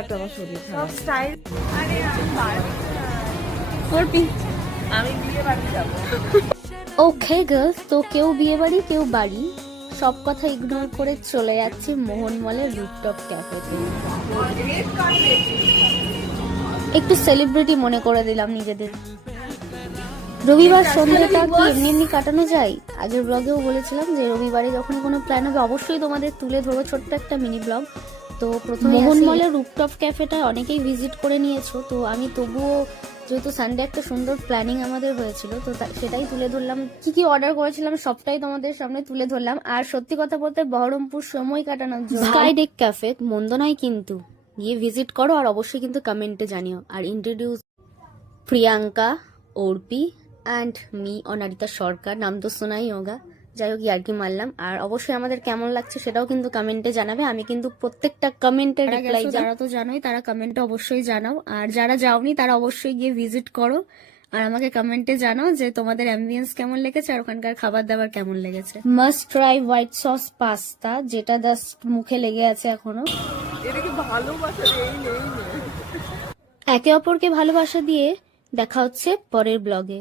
একটা আমার শরীর সব খারাপ। স্টাইল। আরে আমি পারবো না। আমি বিয়ে বাড়ি যাবো। ওকে গার্লস, তো কেউ বিয়ে বাড়ি কেউ বাড়ি, সব কথা ইগনোর করে চলে যাচ্ছি মোহন মলের রুফটপ ক্যাফেতে। একটু সেলিব্রিটি মনে করে দিলাম নিজেদের। রবিবার সন্ধ্যাটা কি এমনি এমনি কাটানো যায়? আগের ব্লগেও বলেছিলাম যে রবিবারে যখন কোনো প্ল্যান হবে অবশ্যই তোমাদের তুলে ধরবো ছোট্ট একটা মিনি ব্লগ। তো প্রথমে মোহন মলের রুফটপ ক্যাফেটা অনেকেই ভিজিট করে নিয়েছো, তো আমি তবুও যেহেতু সানডে একটা সুন্দর প্ল্যানিং আমাদের হয়েছিল তো সেটাই তুলে ধরলাম। কি কি অর্ডার করেছিলাম সবটাই তোমাদের সামনে তুলে ধরলাম। আর সত্যি কথা বলতে বহরমপুর সময় কাটানোর জন্য স্কাই ডেক ক্যাফে মন্দ নয়, কিন্তু গিয়ে ভিজিট করো আর অবশ্যই কিন্তু কমেন্টে জানিও। আর introduce Priyanka, Arpi and me Anarita Sarkar, নাম তো শোনাই হোগা। যাই হোক, ইয়ার্কি মারলাম। আর অবশ্যই আমাদের কেমন লাগছে সেটাও কিন্তু কমেন্টে জানাবে। আমি কিন্তু প্রত্যেকটা কমেন্টের রিপ্লাই, যারা তো জানোই তারা কমেন্টে অবশ্যই জানাও, আর যারা যাওনি তারা অবশ্যই গিয়ে ভিজিট করো আর আমাকে কমেন্টে জানাও যে তোমাদের অ্যাম্বিয়েন্স কেমন লেগেছে আর ওখানকার খাবার দাবার কেমন লেগেছে। Must try white sauce pasta, যেটা জাস্ট মুখে লেগে আছে এখনো। এটাকে ভালোবাসা এই নেই। একে অপরকে ভালোবাসা দিয়ে দেখা হচ্ছে পরের ব্লগে।